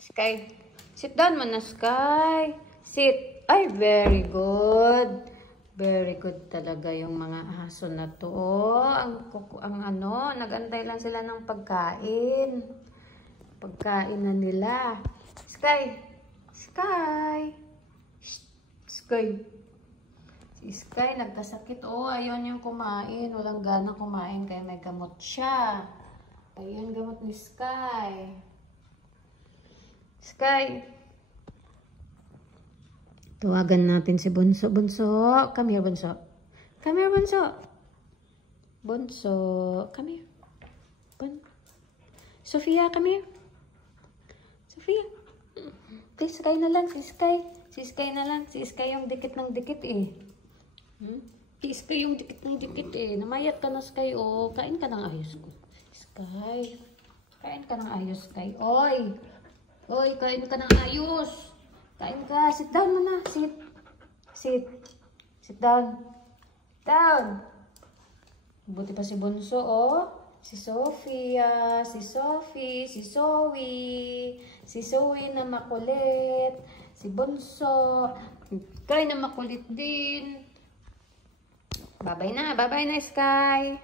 Sky. Sit down mo na, Sky. Sit. Ay, very good. Very good talaga yung mga aso na to. Oh, ang ano, nag-antay lang sila ng pagkain. Pagkain na nila. Sky. Sky. Shh. Sky. Si Sky nagkasakit. Oh, ayaw niyang kumain. Walang gana kumain kaya may gamot siya. Ayan, gamot ni Sky. Sky. Tawagan natin si Bunso. Bunso. Come here, Bunso. Come here, Bunso. Bunso. Come here. Sophia, come here. Sophia. Si Sky na lang. Si Sky. Si Sky na lang. Si Sky yung dikit ng dikit eh. Si Sky yung dikit ng dikit eh. Namayat ka na, Sky. Oh, kain ka ng ayos ko. Sky. Kain ka ng ayos, Sky. Oy. Oy, kain ka ng ayos. Kain ka. Sit down muna. Sit. Sit. Sit down. Down. Buti pa si Bunso, oh. Si Sophia. Si Sophie. Si Zoe. Si Zoe na makulit. Si Bunso. Sky na makulit din. Bye-bye na. Bye-bye na, Sky.